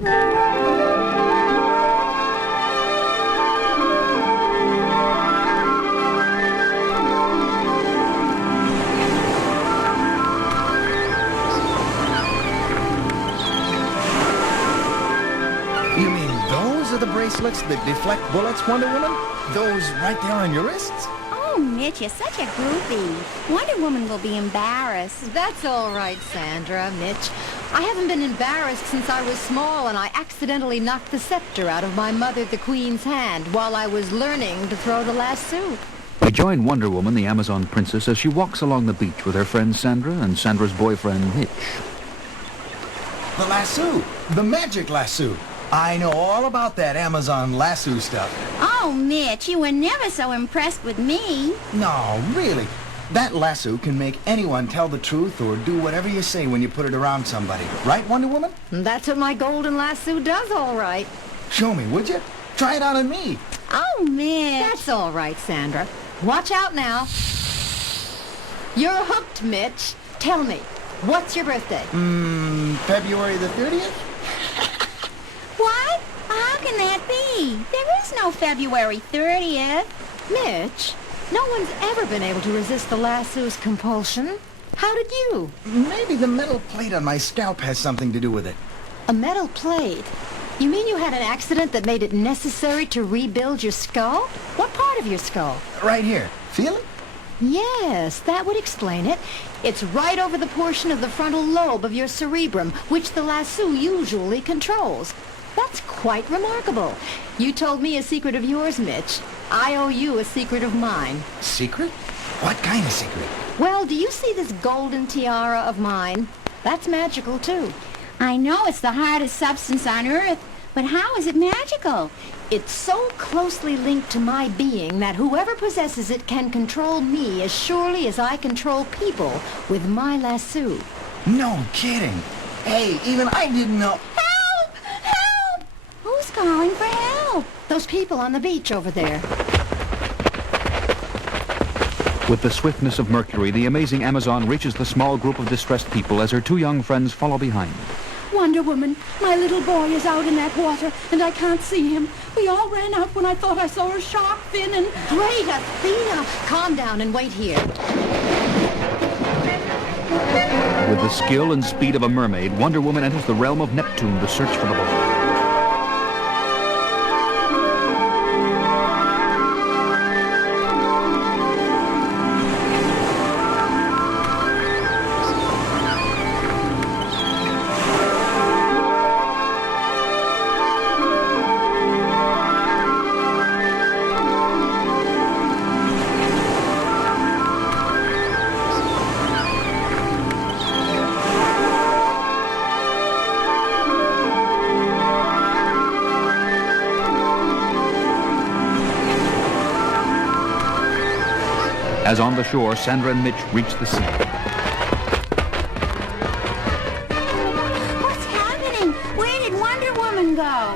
You mean those are the bracelets that deflect bullets, Wonder Woman? Those right there on your wrists? Oh, Mitch, you're such a groupie. Wonder Woman will be embarrassed. That's all right, Sandra, Mitch. I haven't been embarrassed since I was small and I accidentally knocked the scepter out of my mother, the Queen's hand, while I was learning to throw the lasso. We join Wonder Woman, the Amazon princess, as she walks along the beach with her friend Sandra and Sandra's boyfriend Mitch. The lasso. The magic lasso. I know all about that Amazon lasso stuff. Oh, Mitch, you were never so impressed with me. No, really. That lasso can make anyone tell the truth or do whatever you say when you put it around somebody. Right, Wonder Woman? That's what my golden lasso does, all right. Show me, would you? Try it out on me. Oh, Mitch. That's all right, Sandra. Watch out now. You're hooked, Mitch. Tell me, what's your birthday? February the 30th? What? How can that be? There is no February 30th. Mitch, no one's ever been able to resist the lasso's compulsion. How did you? Maybe the metal plate on my scalp has something to do with it. A metal plate? You mean you had an accident that made it necessary to rebuild your skull? What part of your skull? Right here. Feel it? Yes, that would explain it. It's right over the portion of the frontal lobe of your cerebrum, which the lasso usually controls. That's quite remarkable. You told me a secret of yours, Mitch. I owe you a secret of mine. Secret? What kind of secret? Well, do you see this golden tiara of mine? That's magical, too. I know it's the hardest substance on Earth, but how is it magical? It's so closely linked to my being that whoever possesses it can control me as surely as I control people with my lasso. No kidding. Hey, even I didn't know. Help! Help! Who's calling for help? Those people on the beach over there. With the swiftness of Mercury, the amazing Amazon reaches the small group of distressed people as her two young friends follow behind. Wonder Woman, my little boy is out in that water, and I can't see him. We all ran out when I thought I saw a shark fin and... Great, Athena! Calm down and wait here. With the skill and speed of a mermaid, Wonder Woman enters the realm of Neptune to search for the boy. As on the shore, Sandra and Mitch reach the sea. What's happening? Where did Wonder Woman go?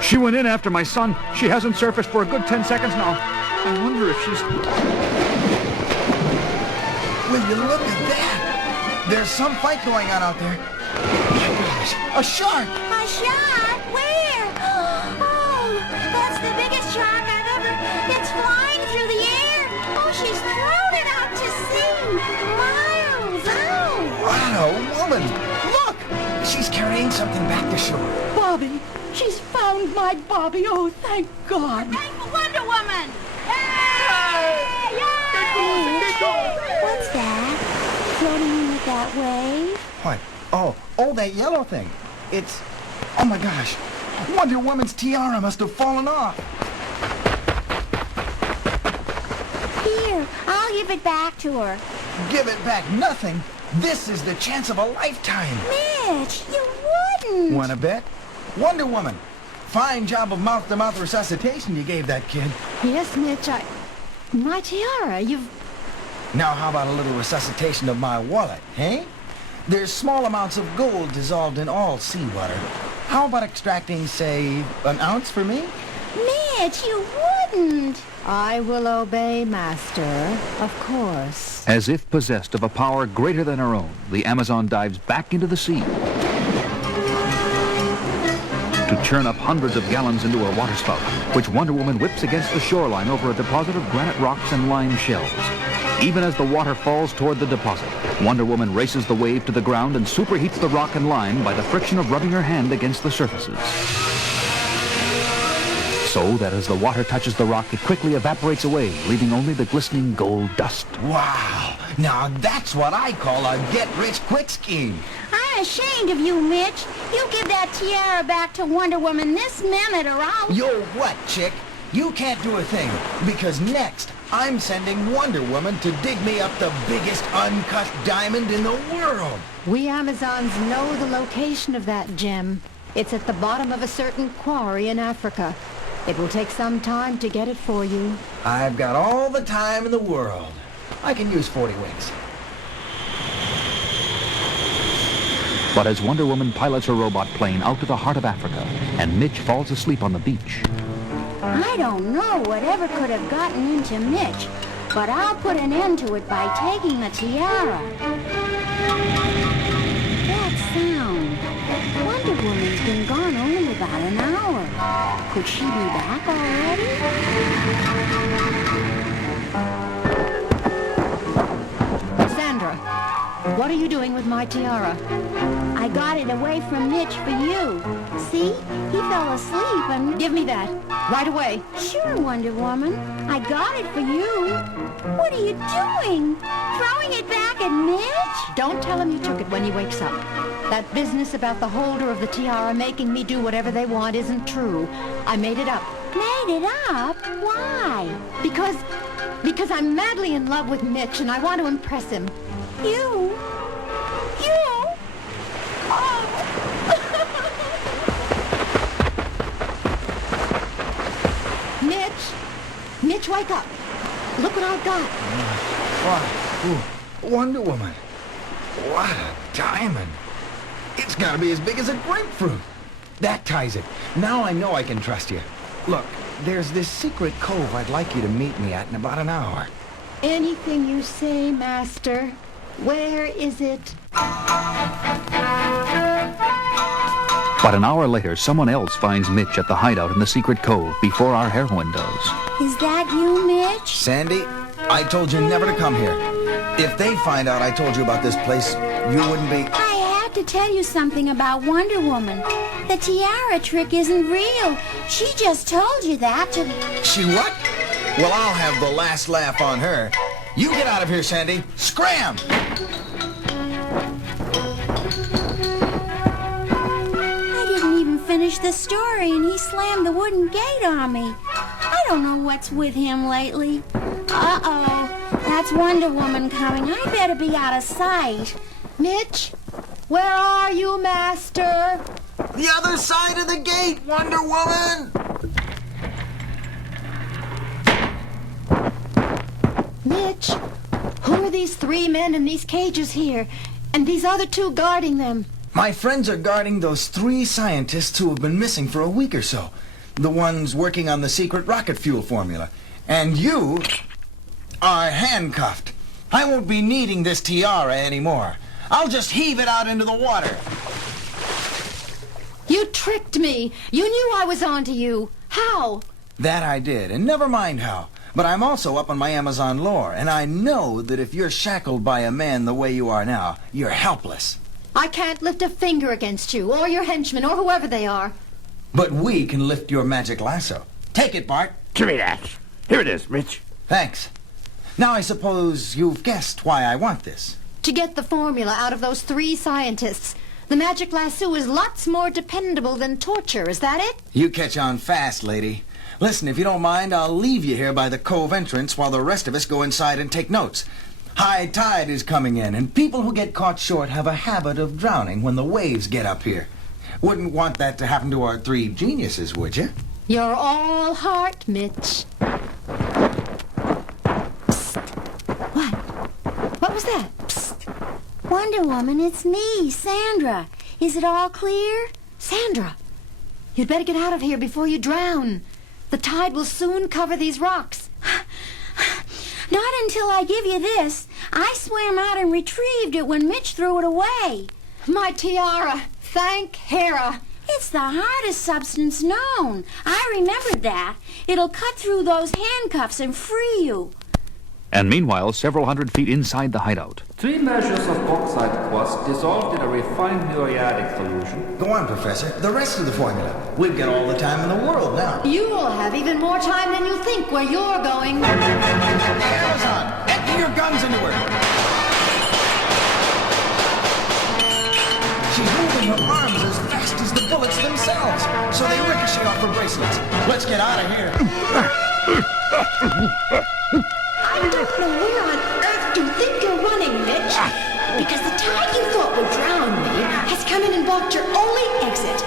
She went in after my son. She hasn't surfaced for a good 10 seconds now. I wonder if she's... Will you look at that? There's some fight going on out there. A shark! A shark? Where? Oh, that's the biggest shark I've ever... It's flying through the air. Oh, she's thrown it out to sea. Miles out. Wow, woman! Look! She's carrying something back to shore. Bobby! She's found my Bobby! Oh, thank God! Thank the Wonder Woman! Yay! Yay! What's that? Floating in with that wave? What? Oh, that yellow thing. It's... Oh my gosh. Wonder Woman's tiara must have fallen off. Here, I'll give it back to her. Give it back nothing. This is the chance of a lifetime. Mitch, you wouldn't. Wanna bet? Wonder Woman. Fine job of mouth-to-mouth resuscitation you gave that kid. Yes, Mitch, My tiara, you've... Now how about a little resuscitation of my wallet, hey? There's small amounts of gold dissolved in all seawater. How about extracting, say, an ounce for me? Mitch, you wouldn't. I will obey, Master, of course. As if possessed of a power greater than her own, the Amazon dives back into the sea. to churn up hundreds of gallons into her water spout, which Wonder Woman whips against the shoreline over a deposit of granite rocks and lime shells. Even as the water falls toward the deposit, Wonder Woman races the wave to the ground and superheats the rock and lime by the friction of rubbing her hand against the surfaces. So that as the water touches the rock, it quickly evaporates away, leaving only the glistening gold dust. Wow! Now that's what I call a get-rich-quick scheme. I'm ashamed of you, Mitch. You give that tiara back to Wonder Woman this minute or I'll... Yo, what, chick? You can't do a thing, because next I'm sending Wonder Woman to dig me up the biggest uncut diamond in the world. We Amazons know the location of that gem. It's at the bottom of a certain quarry in Africa. It will take some time to get it for you. I've got all the time in the world. I can use 40 winks. But as Wonder Woman pilots her robot plane out to the heart of Africa, and Mitch falls asleep on the beach, I don't know whatever could have gotten into Mitch, but I'll put an end to it by taking the tiara. That sound. Wonder Woman's been gone only about an hour. Could she be back already? Sandra, what are you doing with my tiara? I got it away from Mitch for you. See? He fell asleep and... Give me that, right away. Sure, Wonder Woman. I got it for you. What are you doing? Throwing it back at Mitch? Don't tell him you took it when he wakes up. That business about the holder of the tiara making me do whatever they want isn't true. I made it up. Made it up? Why? Because I'm madly in love with Mitch and I want to impress him. You? Oh. Mitch, wake up. Look what I've got. Wow. Ooh, Wonder Woman. What a diamond. It's gotta be as big as a grapefruit. That ties it. Now I know I can trust you. Look, there's this secret cove I'd like you to meet me at in about an hour. Anything you say, Master. Where is it? But an hour later, someone else finds Mitch at the hideout in the secret cove before our heroine does. Is that you, Mitch? Sandy, I told you never to come here. If they find out I told you about this place, you wouldn't be... I had to tell you something about Wonder Woman. The tiara trick isn't real. She just told you that to... She what? Well, I'll have the last laugh on her. You get out of here, Sandy. Scram! I didn't even finish the story and he slammed the wooden gate on me. I don't know what's with him lately. Uh-oh. That's Wonder Woman coming. I better be out of sight. Mitch, where are you, Master? The other side of the gate, Wonder Woman! Mitch, who are these three men in these cages here? And these other two guarding them? My friends are guarding those 3 scientists who have been missing for a week or so. The ones working on the secret rocket fuel formula. And you are handcuffed. I won't be needing this tiara anymore. I'll just heave it out into the water. You tricked me. You knew I was onto you. How? That I did, and never mind how. But I'm also up on my Amazon lore, and I know that if you're shackled by a man the way you are now, you're helpless. I can't lift a finger against you, or your henchmen, or whoever they are. But we can lift your magic lasso. Take it, Bart. Give me that. Here it is, Mitch. Thanks. Now I suppose you've guessed why I want this. To get the formula out of those 3 scientists. The magic lasso is lots more dependable than torture, is that it? You catch on fast, lady. Listen, if you don't mind, I'll leave you here by the cove entrance while the rest of us go inside and take notes. High tide is coming in, and people who get caught short have a habit of drowning when the waves get up here. Wouldn't want that to happen to our 3 geniuses, would you? You're all heart, Mitch. Psst. What? What was that? Psst. Wonder Woman, it's me, Sandra. Is it all clear? Sandra, you'd better get out of here before you drown. The tide will soon cover these rocks. Not until I give you this. I swam out and retrieved it when Mitch threw it away. My tiara. Thank Hera. It's the hardest substance known. I remembered that. It'll cut through those handcuffs and free you. And meanwhile, several hundred feet inside the hideout. 3 measures of bauxite quartz dissolved in a refined muriatic solution. Go on, Professor. The rest of the formula. We've got all the time in the world now. You'll have even more time than you think where you're going. Hey, Amazon, empty your guns into her. She's moving her arms as fast as the bullets themselves, so they ricochet off her bracelets. Let's get out of here. I don't know where on earth you think you're running, Mitch. Because the tide you thought would drown me has come in and blocked your only exit.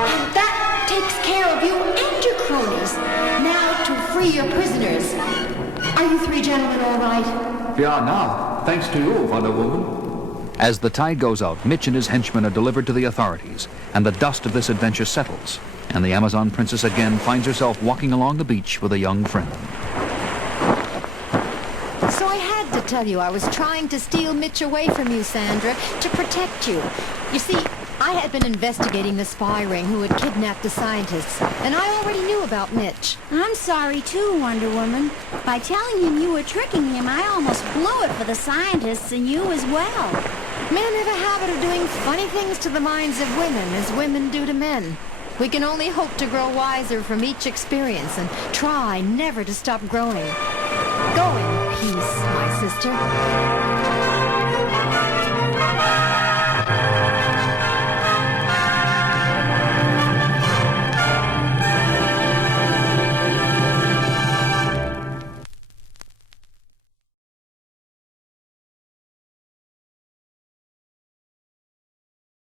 And that takes care of you and your cronies. Now to free your prisoners. Are you 3 gentlemen all right? We are now, thanks to you, Wonder Woman. As the tide goes out, Mitch and his henchmen are delivered to the authorities, and the dust of this adventure settles, and the Amazon princess again finds herself walking along the beach with a young friend. So I had to tell you I was trying to steal Mitch away from you, Sandra, to protect you. You see, I had been investigating the spy ring who had kidnapped the scientists, and I already knew about Mitch. I'm sorry too, Wonder Woman. By telling him you were tricking him, I almost blew it for the scientists and you as well. Men have a habit of doing funny things to the minds of women as women do to men. We can only hope to grow wiser from each experience and try never to stop growing. Go in peace, my sister.